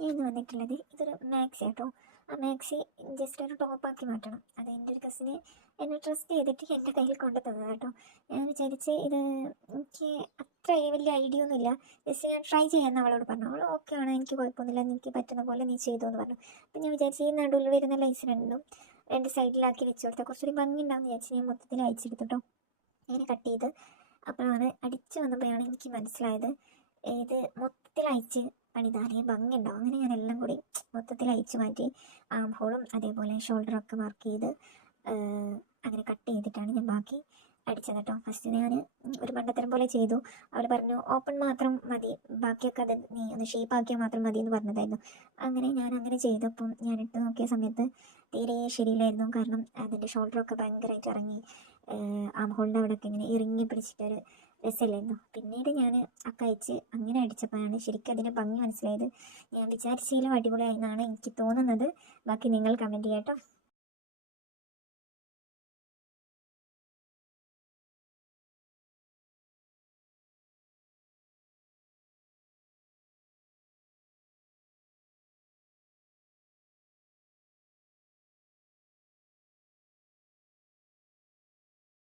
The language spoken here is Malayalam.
ഞാൻ ഇന്ന് വന്നിട്ടുള്ളത് ഇതൊരു മാക്സി കേട്ടോ. ആ മാക്സി ജസ്റ്റ് ഒരു ടോപ്പാക്കി മാറ്റണം. അത് എൻ്റെ ഒരു കസിന് എന്നെ ട്രസ്റ്റ് ചെയ്തിട്ട് എൻ്റെ കയ്യിൽ കൊണ്ടു തന്നത് കേട്ടോ. ഞാൻ വിചാരിച്ച് ഇത് എനിക്ക് അത്ര വലിയ ഐഡിയ ഒന്നുമില്ല, ജസ്റ്റ് ഞാൻ ട്രൈ ചെയ്യാമെന്ന് അവളോട് പറഞ്ഞു. അവൾ ഓക്കെ ആണ്, എനിക്ക് കുഴപ്പമൊന്നുമില്ല, എനിക്ക് പറ്റുന്ന പോലെ നീ ചെയ്തു എന്ന് പറഞ്ഞു. അപ്പം ഞാൻ വിചാരിച്ചു ഈ നടുവിൽ വരുന്ന ലൈസ് രണ്ട് സൈഡിലാക്കി വെച്ച് കൊടുത്താൽ കുറച്ചുകൂടി ഭംഗി ഉണ്ടാകുമെന്ന് വിചാരിച്ച് ഞാൻ മൊത്തത്തിൽ അയച്ചെടുത്തു കേട്ടോ. അങ്ങനെ കട്ട് ചെയ്ത് അപ്പോഴാണ് അടിച്ച് വന്നപ്പോഴാണ് എനിക്ക് മനസ്സിലായത് ഇത് മൊത്തത്തിൽ അയച്ച് പണിതാലേ ഭംഗി ഉണ്ടാവും. അങ്ങനെ ഞാൻ എല്ലാം കൂടി മൊത്തത്തിൽ അയച്ചു മാറ്റി ആം ഹോളും അതേപോലെ ഷോൾഡറൊക്കെ മാർക്ക് ചെയ്ത് അങ്ങനെ കട്ട് ചെയ്തിട്ടാണ് ഞാൻ ബാക്കി അടിച്ചത് കേട്ടോ. ഫസ്റ്റ് ഞാൻ ഒരു മണ്ടത്തരം പോലെ ചെയ്തു. അവൾ പറഞ്ഞു ഓപ്പൺ മാത്രം മതി, ബാക്കിയൊക്കെ അത് നീ ഒന്ന് ഷേപ്പ് ആക്കിയാൽ മാത്രം മതി എന്ന് പറഞ്ഞതായിരുന്നു. അങ്ങനെ ഞാൻ അങ്ങനെ ചെയ്തപ്പം ഞാൻ ഇട്ട് നോക്കിയ സമയത്ത് തീരെ ശരിയില്ലായിരുന്നു. കാരണം അതിൻ്റെ ഷോൾഡറൊക്കെ ഭയങ്കരമായിട്ട് ഇറങ്ങി, ആം ഹോളിൻ്റെ അവിടെയൊക്കെ ഇങ്ങനെ ഇറങ്ങി പിടിച്ചിട്ടൊരു രസമില്ലായിരുന്നു. പിന്നീട് ഞാൻ ഒക്കെ അയച്ച് അങ്ങനെ അടിച്ചപ്പോഴാണ് ശരിക്കും അതിൻ്റെ ഭംഗി മനസ്സിലായത്. ഞാൻ വിചാരിച്ചതിലും അടിപൊളിയായി എന്നാണ് എനിക്ക് തോന്നുന്നത്. ബാക്കി നിങ്ങൾ കമൻറ്റ് ചെയ്യാം കേട്ടോ.